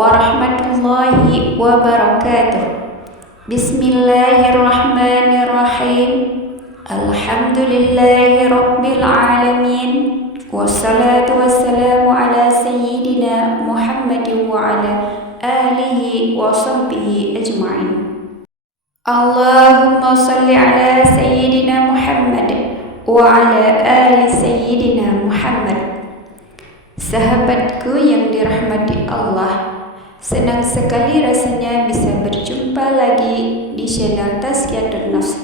warahmatullahi wabarakatuh. Bismillahirrahmanirrahim. Alhamdulillahi rabbil alamin. Wassalatu wassalamu ala sayyidina Muhammadin wa ala alihi wa sahbihi ajma'in. Allahumma salli ala sayyidina Muhammad wa ala ali sayyidina Muhammad. Sahabatku yang dirahmati Allah, senang sekali rasanya bisa berjumpa lagi di channel Tazkiyatun Nafs.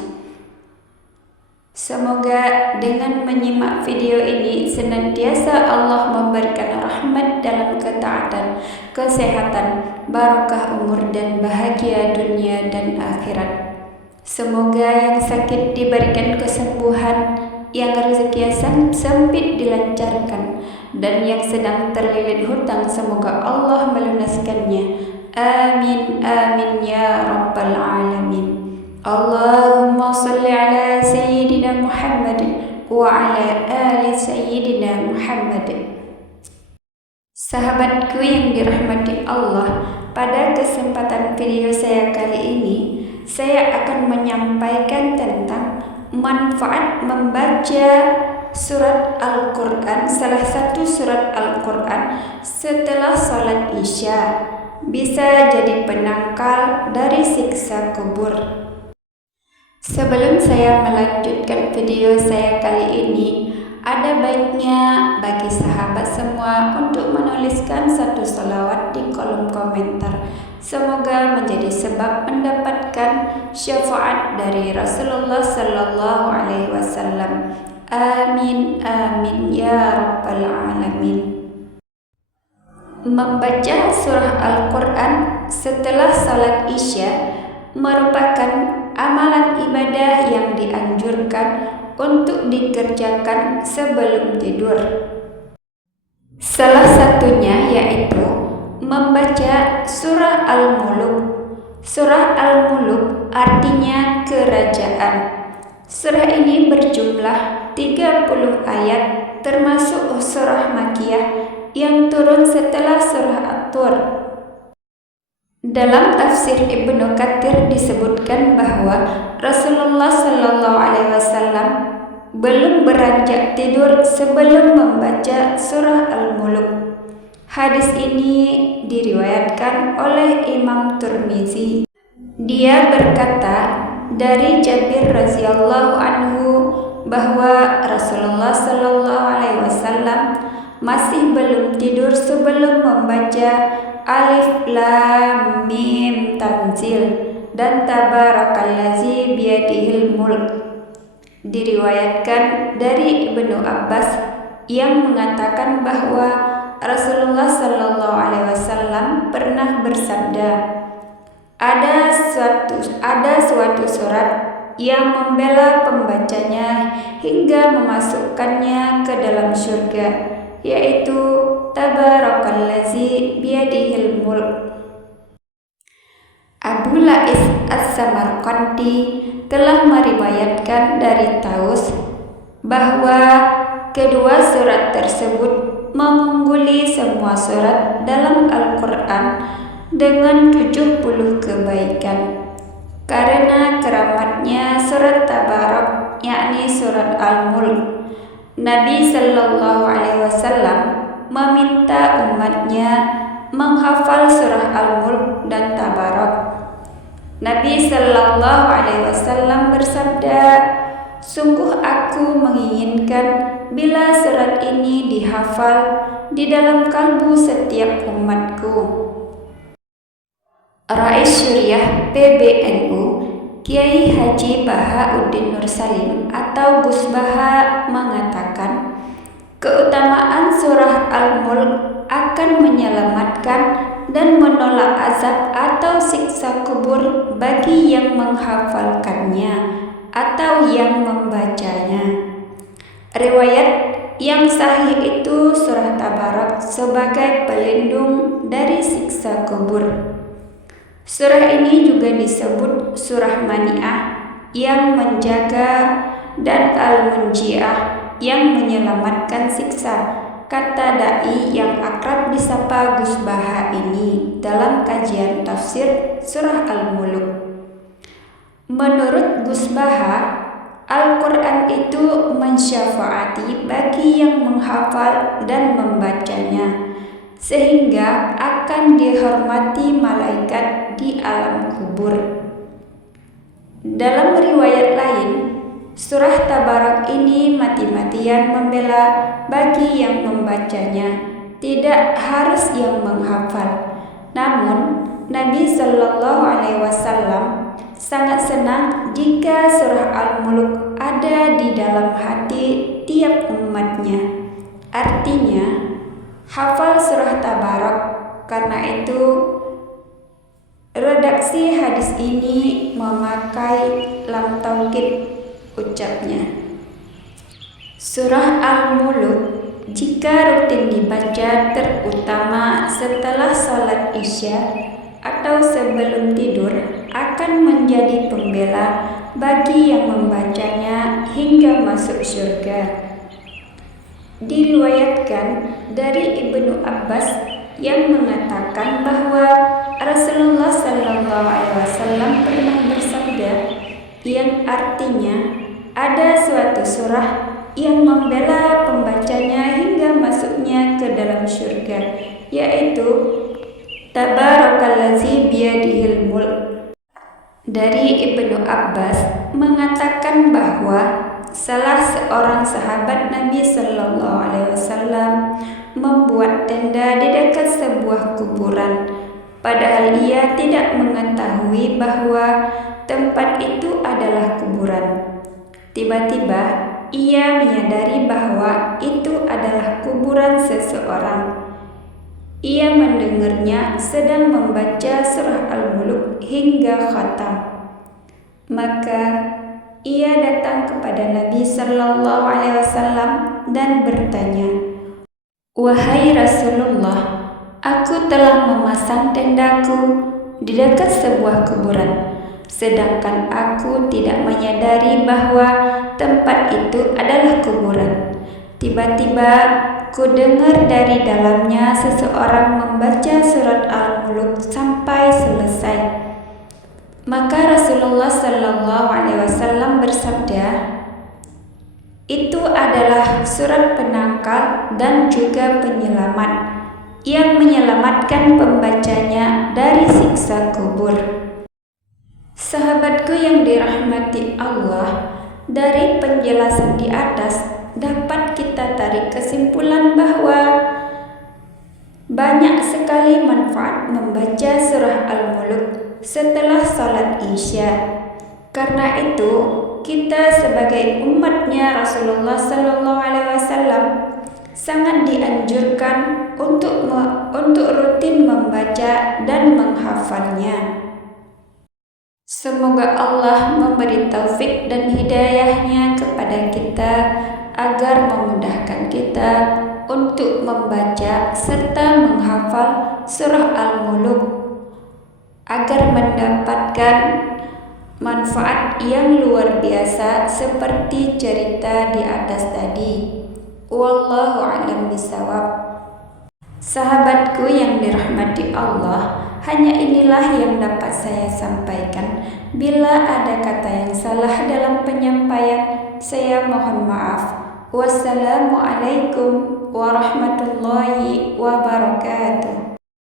Semoga dengan menyimak video ini senantiasa Allah memberikan rahmat dalam ketaatan, kesehatan, barakah umur dan bahagia dunia dan akhirat. Semoga yang sakit diberikan kesembuhan, yang rezeki sempit dilancarkan, dan yang sedang terlilit hutang semoga Allah melunaskannya. Amin amin ya rabbal alamin. Allahumma salli ala sayyidina Muhammad wa ala ali sayyidina Muhammad. Sahabatku yang dirahmati Allah, pada kesempatan video saya kali ini saya akan menyampaikan tentang manfaat membaca surat Al-Quran, salah satu surat Al-Quran setelah sholat Isya bisa jadi penangkal dari siksa kubur. Sebelum saya melanjutkan video saya kali ini, ada baiknya bagi sahabat semua untuk menuliskan satu salawat di kolom komentar. Semoga menjadi sebab mendapatkan syafaat dari Rasulullah Sallallahu Alaihi Wasallam. Amin amin ya rabbal alamin. Membaca surah Al-Quran setelah salat Isya merupakan amalan ibadah yang dianjurkan untuk dikerjakan sebelum tidur. Salah satunya yaitu membaca surah Al-Muluk. Surah Al-Muluk artinya kerajaan. Surah ini berjumlah 30 ayat, termasuk surah Makkiyah yang turun setelah surah At-Tur. Dalam tafsir Ibnu Katsir disebutkan bahwa Rasulullah Sallallahu Alaihi Wasallam belum beranjak tidur sebelum membaca surah Al-Muluk. Hadis ini diriwayatkan oleh Imam Tirmizi. Dia berkata dari Jabir radhiyallahu anhu bahwa Rasulullah Sallallahu Alaihi Wasallam masih belum tidur sebelum membaca Alif Lam Mim Tanzil dan Tabarakallazi biyadihil mulk. Diriwayatkan dari Ibnu Abbas yang mengatakan bahwa Rasulullah Sallallahu Alaihi Wasallam pernah bersabda, ada suatu surat yang membela pembacanya hingga memasukkannya ke dalam surga, yaitu Tabarakallazi biyadihil mulk. Abu Lais As-Samarqandi telah meriwayatkan dari Taus bahwa kedua surat tersebut mengungguli semua surat dalam Al-Quran dengan 70 kebaikan. Karena keramatnya surat Tabarak, yakni surat Al-Mulk, Nabi Sallallahu Alaihi Wasallam meminta umatnya menghafal surah Al-Mulk dan Tabarak. Nabi Sallallahu Alaihi Wasallam bersabda, sungguh aku menginginkan bila surat ini dihafal di dalam kalbu setiap umatku. Rais Syuriah PBNU Kiai Haji Bahauddin Nur Salim atau Gus Baha mengatakan, keutamaan surah Al-Mulk akan menyelamatkan dan menolak azab atau siksa kubur bagi yang menghafalkannya atau yang membacanya. Riwayat yang sahih itu surah Tabarak sebagai pelindung dari siksa kubur. Surah ini juga disebut surah Mani'ah yang menjaga dan Al-Munji'ah yang menyelamatkan siksa. kata dai yang akrab disapa Gus Baha ini dalam kajian tafsir surah Al-Mulk. Menurut Gus Baha, Al-Quran itu mensyafaati bagi yang menghafal dan membacanya, sehingga akan dihormati malaikat di alam kubur. Dalam riwayat lain, surah Tabarak ini mati-matian membela bagi yang membacanya, tidak harus yang menghafal. Namun, Nabi Shallallahu Alaihi Wasallam sangat senang jika surah Al-Mulk ada di dalam hati tiap umatnya. Artinya, hafal surah Tabarak. Karena itu, redaksi hadis ini memakai lam taukid ucapnya. Surah Al-Mulk jika rutin dibaca, terutama setelah sholat Isya atau sebelum tidur, akan menjadi pembela bagi yang membacanya hingga masuk surga. Diriwayatkan dari Ibnu Abbas yang mengatakan bahwa Rasulullah Shallallahu Alaihi Wasallam pernah bersabda, yang artinya ada suatu surah yang membela pembacanya hingga masuknya ke dalam surga, yaitu Tabarakallazi biyadihil mulk. Dari Ibnu Abbas mengatakan bahwa salah seorang sahabat Nabi Shallallahu Alaihi Wasallam membuat tenda di dekat sebuah kuburan, padahal ia tidak mengetahui bahwa tempat itu adalah kuburan. Tiba-tiba ia menyadari bahwa itu adalah kuburan seseorang. Ia mendengarnya sedang membaca surah Al-Mulk hingga khatam. Maka ia datang kepada Nabi Shallallahu Alaihi Wasallam dan bertanya, "Wahai Rasulullah, aku telah memasang tendaku di dekat sebuah kuburan, sedangkan aku tidak menyadari bahwa tempat itu adalah kuburan. Tiba-tiba ku dengar dari dalamnya seseorang membaca surat Al-Mulk sampai selesai." Maka Rasulullah Shallallahu Alaihi Wasallam bersabda, "Itu adalah surat penangkal dan juga penyelamat yang menyelamatkan pembacanya dari siksa kubur." Sahabatku yang dirahmati Allah, dari penjelasan di atas dapat kita tarik kesimpulan bahwa banyak sekali manfaat membaca surah Al-Mulk setelah salat Isya. Karena itu, kita sebagai umatnya Rasulullah Sallallahu Alaihi Wasallam sangat dianjurkan untuk rutin membaca dan menghafalnya. Semoga Allah memberi taufik dan hidayahnya kepada kita agar memudahkan kita untuk membaca serta menghafal surah Al-Mulk agar mendapatkan manfaat yang luar biasa seperti cerita di atas tadi. Wallahu a'lam bishawab. Sahabatku yang dirahmati Allah, hanya inilah yang dapat saya sampaikan. Bila ada kata yang salah dalam penyampaian, saya mohon maaf. Wassalamualaikum warahmatullahi wabarakatuh.